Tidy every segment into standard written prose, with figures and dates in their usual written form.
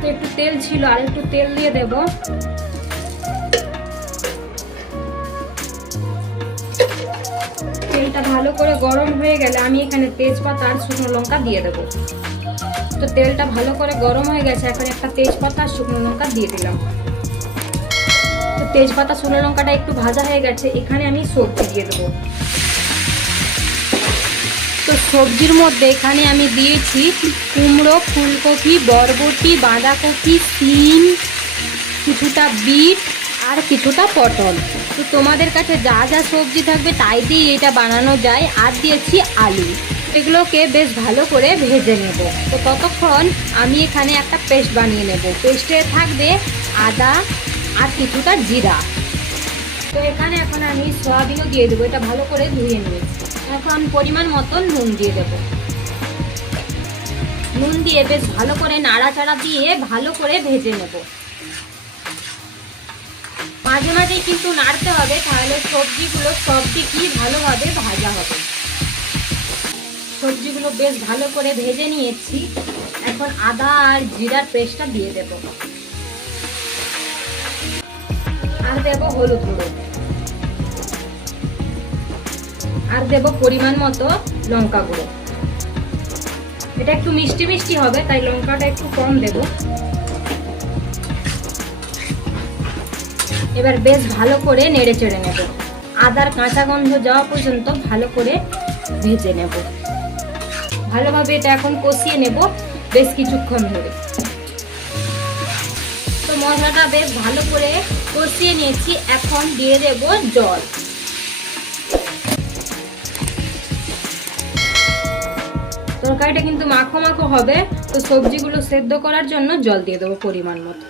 তো একটু তেল ছিল, আর একটু তেল দিয়ে দেব। তেলটা ভালো করে গরম হয়ে গেলে আমি এখানে তেজপাতা আর শুকনো লঙ্কা দিয়ে দেব। তো তেলটা ভালো করে গরম হয়ে গেছে, এখন একটা তেজপাতা আর শুকনো লঙ্কা দিয়ে দিলাম। তো তেজপাতা শুকনো লঙ্কাটা একটু ভাজা হয়ে গেছে, এখানে আমি সবজি দিয়ে দেবো। তো সবজির মধ্যে এখানে আমি দিয়েছি কুমড়ো, ফুলকপি, বরবটি, বাঁধাকপি, সিম, কিছুটা বিট আর কিছুটা পটল। তো তোমাদের কাছে যা যা সবজি থাকবে তাই দিয়ে এটা বানানো যায়। আর দিয়েছি আলু। এগুলোকে বেশ ভালো করে ভেজে নেব। তো ততক্ষণ আমি এখানে একটা পেস্ট বানিয়ে নেব। পেস্টে থাকবে আদা আর কিছুটা জিরা। তো এখানে এখন আমি সয়াবিনও দিয়ে দেবো, এটা ভালো করে ধুয়ে নিয়েছি। এখন পরিমাণ মতো নুন দিয়ে দেব। নুন দিয়ে বেশ ভালো করে নাড়াচাড়া দিয়ে ভালো করে ভেজে নেব। মাঝে মাঝেই কিন্তু নাড়তে হবে, তাহলে সবজিগুলো সবদিকই ভালোভাবে ভাজা হবে। সবজিগুলো বেশ ভালো করে ভেজে নিয়েছি। এখন আদা আর জিরার পেস্টটা দিয়ে দেব। আর দেব হলুদ গুঁড়ো। আর দেব পরিমাণ মতো লঙ্কা গুঁড়ো। এটা একটু মিষ্টি মিষ্টি হবে, তাই লঙ্কাটা একটু কম দেব। এবার বেশ ভালো করে নেড়ে চেড়ে নেব। আদার কাঁচা গন্ধ যাওয়া পর্যন্ত ভালো করে ভেজে নেব। ভালোভাবে এটা এখন কষিয়ে নেব বেশ কিছুক্ষণ ধরে। তো মশলাটা বেশ ভালো করে কষিয়ে নিয়েছি, এখন দিয়ে দেব জল। তরকারিটা কিন্তু মাখো মাখো হবে, তো সবজিগুলো সেদ্ধ করার জন্য জল দিয়ে দেবো পরিমাণ মতো।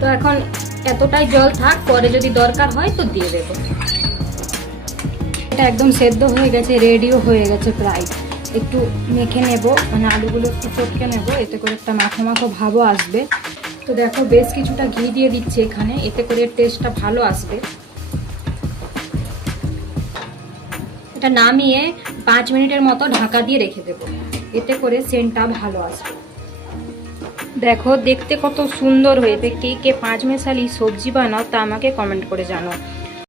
তো এখন এতটাই জল থাক, পরে যদি দরকার হয় তো দিয়ে দেবো। এটা একদম সেদ্ধ হয়ে গেছে, রেডিও হয়ে গেছে প্রায়। একটু মেখে নেব, মানে আলুগুলো একটু চটকে নেব, এতে করে একটা মাখো মাখো ভাবও আসবে। তো দেখো বেশ কিছুটা ঘি দিয়ে দিচ্ছি এখানে, এতে করে টেস্টটা ভালো আসবে। এটা নামিয়ে 5 মিনিটের মতো ঢাকা দিয়ে রেখে দেব, এতে করে সেন্টটা ভালো আসবে। দেখো দেখতে কত সুন্দর হয়েছে। কে কে 5 মেশালি সবজি বানাও তা আমাকে কমেন্ট করে জানাও।